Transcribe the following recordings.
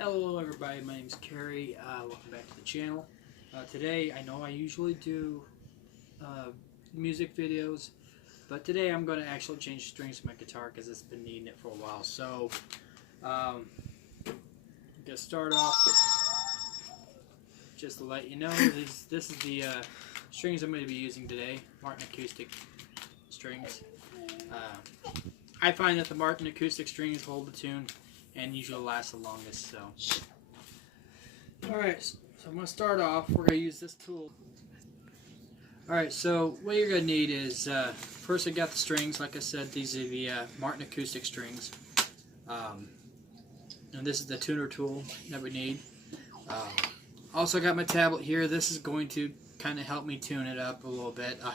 Hello everybody, my name is Kerry. Welcome back to the channel. Today, I know I usually do music videos, but today I'm going to actually change strings to my guitar because it's been needing it for a while. So, I'm going to start off just to let you know, this is the strings I'm going to be using today, Martin Acoustic strings. I find that the Martin Acoustic strings hold the tune and usually last the longest. So, alright, so I'm going to start off. We're going to use this tool. Alright, so what you're going to need is, first I got the strings. Like I said, these are the Martin Acoustic strings. And this is the tuner tool that we need. Also got my tablet here. This is going to kind of help me tune it up a little bit. I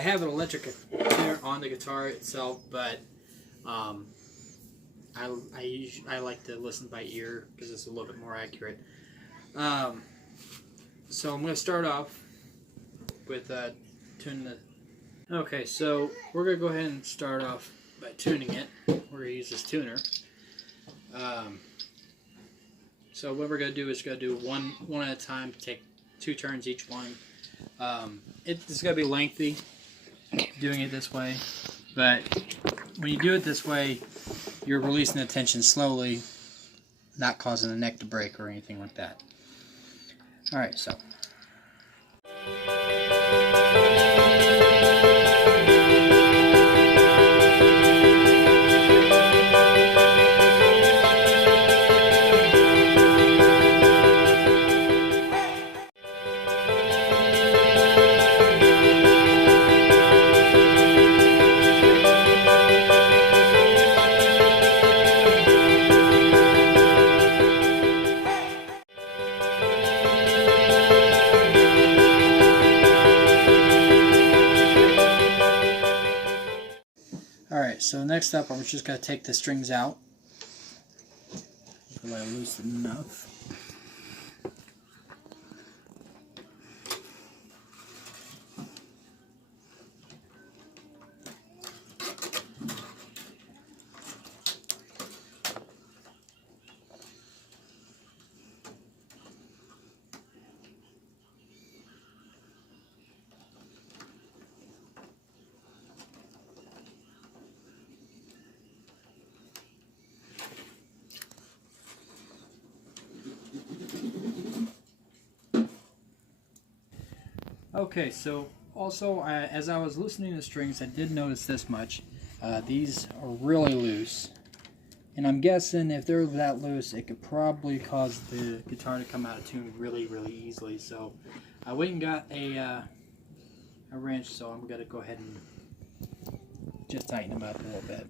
have an electric tuner on the guitar itself, but I like to listen by ear because it's a little bit more accurate. So I'm going to start off with tuning the... Okay, so we're going to go ahead and start off by tuning it. We're going to use this tuner. So what we're going to do is going to do one at a time, take 2 turns each one. It's going to be lengthy doing it this way, but when you do it this way, you're releasing the tension slowly, not causing the neck to break or anything like that. Alright, so. Alright, so next up, I'm just going to take the strings out. Hopefully I loosen enough. Okay, so also as I was loosening the strings, I did notice this much. These are really loose, and I'm guessing if they're that loose, it could probably cause the guitar to come out of tune really easily. So I went and got a wrench, so I'm going to go ahead and just tighten them up a little bit.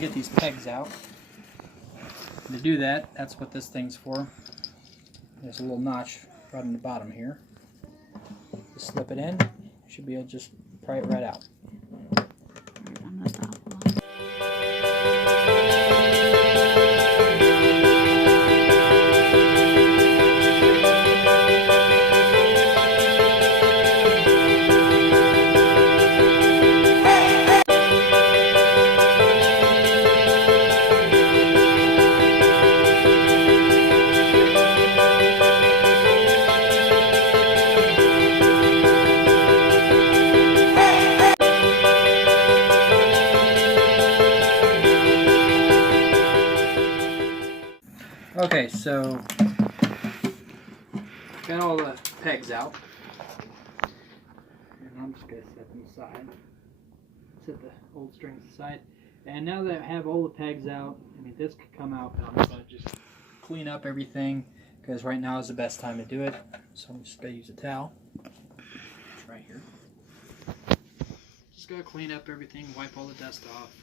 Get these pegs out. To do that, that's what this thing's for. There's a little notch right on the bottom here. Just slip it in. You should be able to just pry it right out. Okay, so got all the pegs out, and I'm just going to set them aside, set the old strings aside, and now that I have all the pegs out, I mean this could come out, but I'm going to just clean up everything, because right now is the best time to do it, so I'm just going to use a towel, it's right here, just going to clean up everything, wipe all the dust off.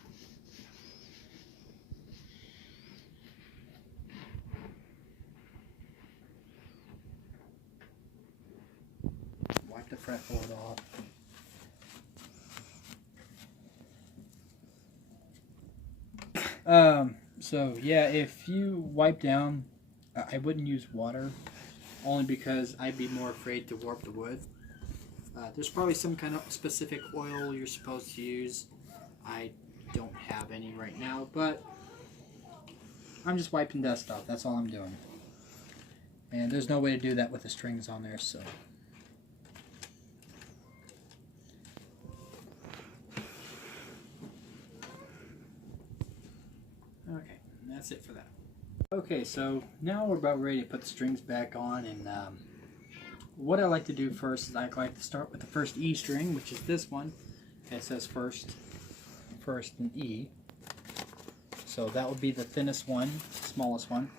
Wipe the fret pull it off. So yeah, if you wipe down, I wouldn't use water, only because I'd be more afraid to warp the wood. There's probably some kind of specific oil you're supposed to use. I don't have any right now, but I'm just wiping dust off. That's all I'm doing. And there's no way to do that with the strings on there, so. Okay, and that's it for that. Okay, so now we're about ready to put the strings back on, and what I like to do first is I like to start with the first E string, which is this one. It says first and E. So that would be the thinnest one, smallest one.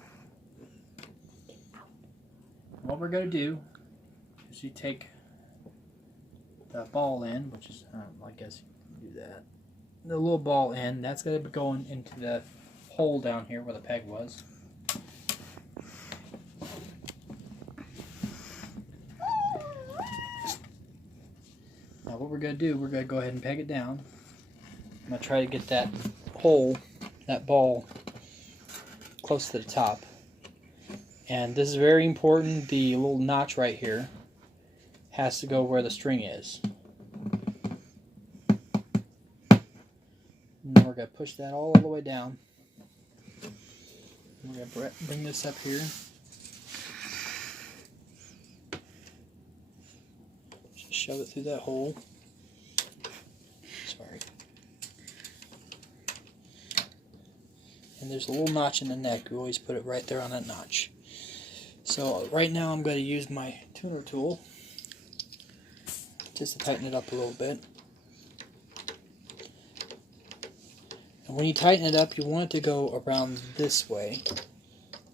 What we're going to do is you take the ball end, which is, I guess you can do that. The little ball end, that's going to be going into the hole down here where the peg was. Now what we're going to do, we're going to go ahead and peg it down. I'm going to try to get that hole, that ball, close to the top. And this is very important, the little notch right here has to go where the string is. And we're going to push that all the way down. We're going to bring this up here. Just shove it through that hole. Sorry. And there's a little notch in the neck. We always put it right there on that notch. So right now I'm going to use my tuner tool just to tighten it up a little bit. And when you tighten it up, you want it to go around this way.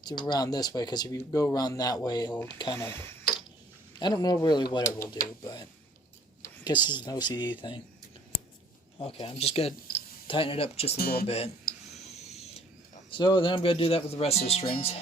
Because if you go around that way, it'll kind of, I don't know really what it will do, but I guess it's an OCD thing. Okay, I'm just going to tighten it up just a little bit. So then I'm going to do that with the rest of the strings.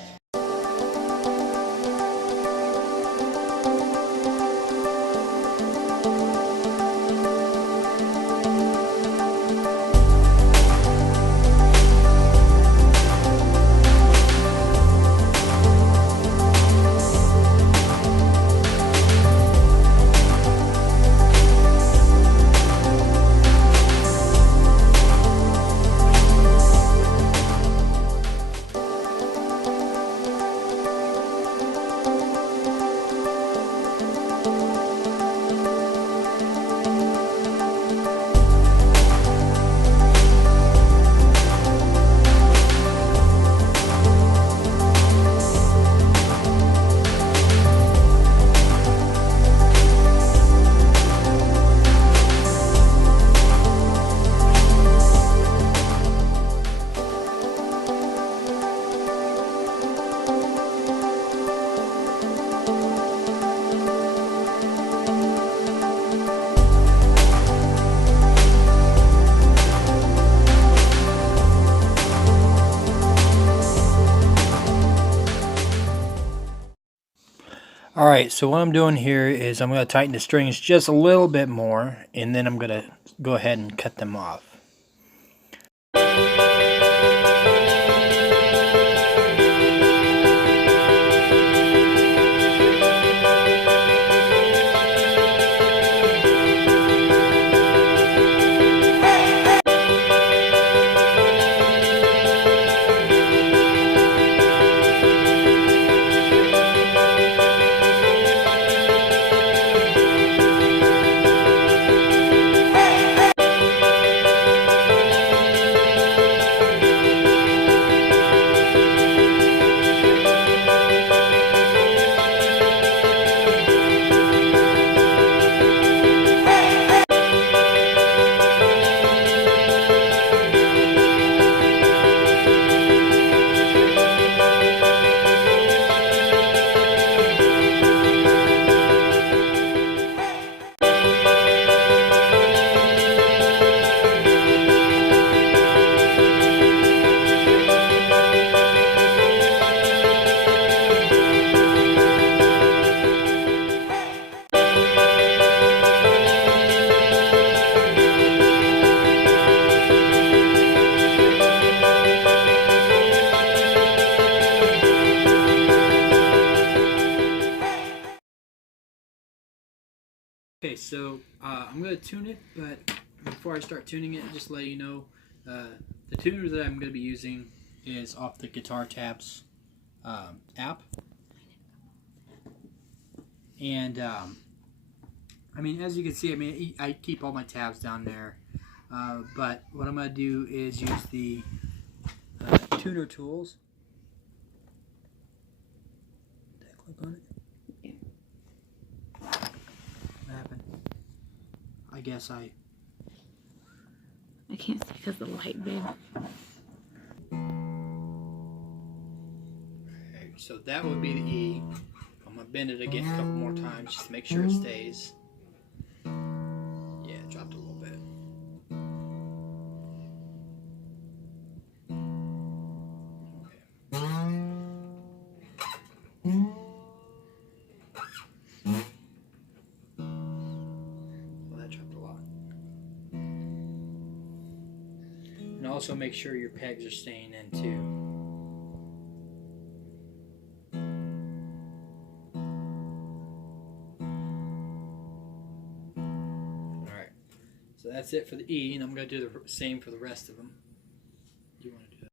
Alright, so what I'm doing here is I'm going to tighten the strings just a little bit more, and then I'm going to go ahead and cut them off. Okay, so I'm going to tune it, but before I start tuning it, just to let you know, the tuner that I'm going to be using is off the Guitar Tabs app. And, I mean, as you can see, I mean, I keep all my tabs down there. But what I'm going to do is use the tuner tools. Did I click on it? What happened? I guess I can't see because the light big. Okay, so that would be the E. I'm going to bend it again a couple more times just to make sure it stays. Yeah, it dropped a little bit. Well, that dropped a lot. And also make sure your pegs are staying in too. So that's it for the E, and I'm going to do the same for the rest of them. You want to do that?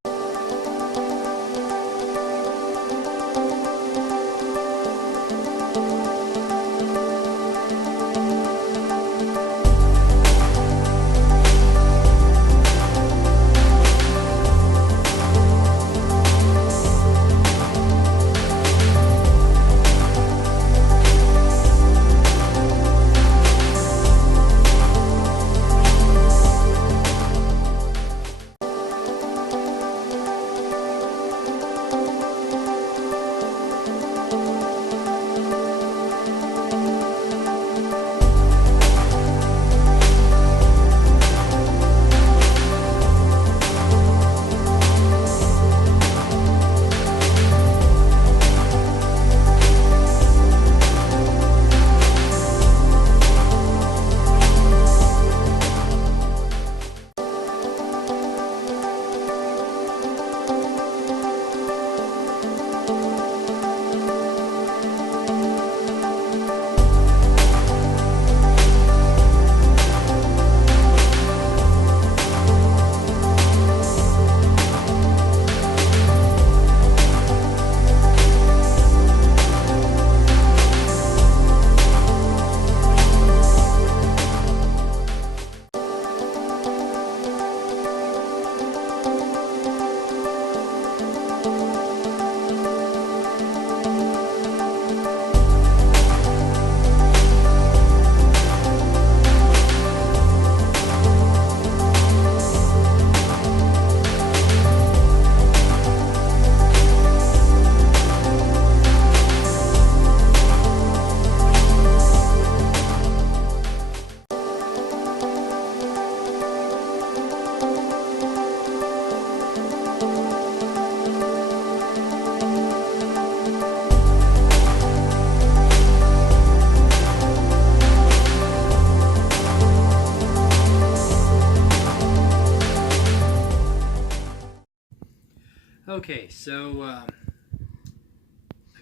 Okay, so I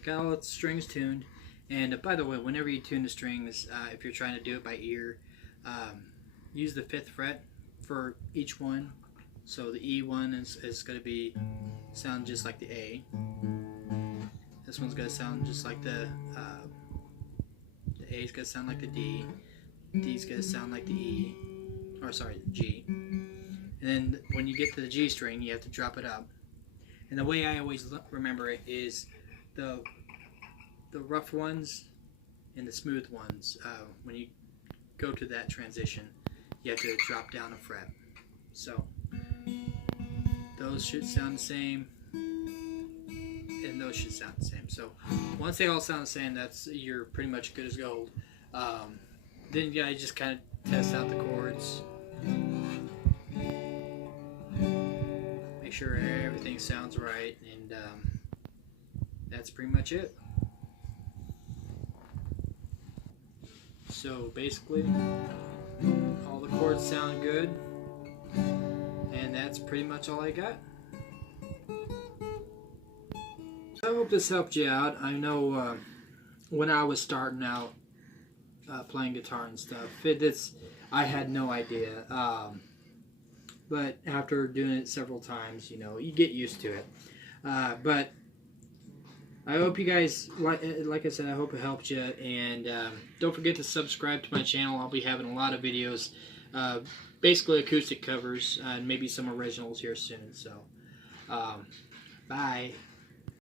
got all the strings tuned, and by the way, whenever you tune the strings, if you're trying to do it by ear, use the 5th fret for each one. So the E one is going to be sound just like the A. This one's going to sound just like the A is going to sound like the D. D is going to sound like the E, or sorry, the G. And then when you get to the G string, you have to drop it up. And the way I always remember it is the rough ones and the smooth ones. When you go to that transition, you have to drop down a fret. So those should sound the same, and those should sound the same. So once they all sound the same, you're pretty much good as gold. Then you gotta just kind of test out the chords. Make sure everything sounds right, and that's pretty much it. So basically, all the chords sound good, and that's pretty much all I got. So I hope this helped you out. I know when I was starting out playing guitar and stuff. I had no idea. But after doing it several times, you get used to it. But I hope you guys, like I said, I hope it helped you. And don't forget to subscribe to my channel. I'll be having a lot of videos, basically acoustic covers, and maybe some originals here soon. So, bye.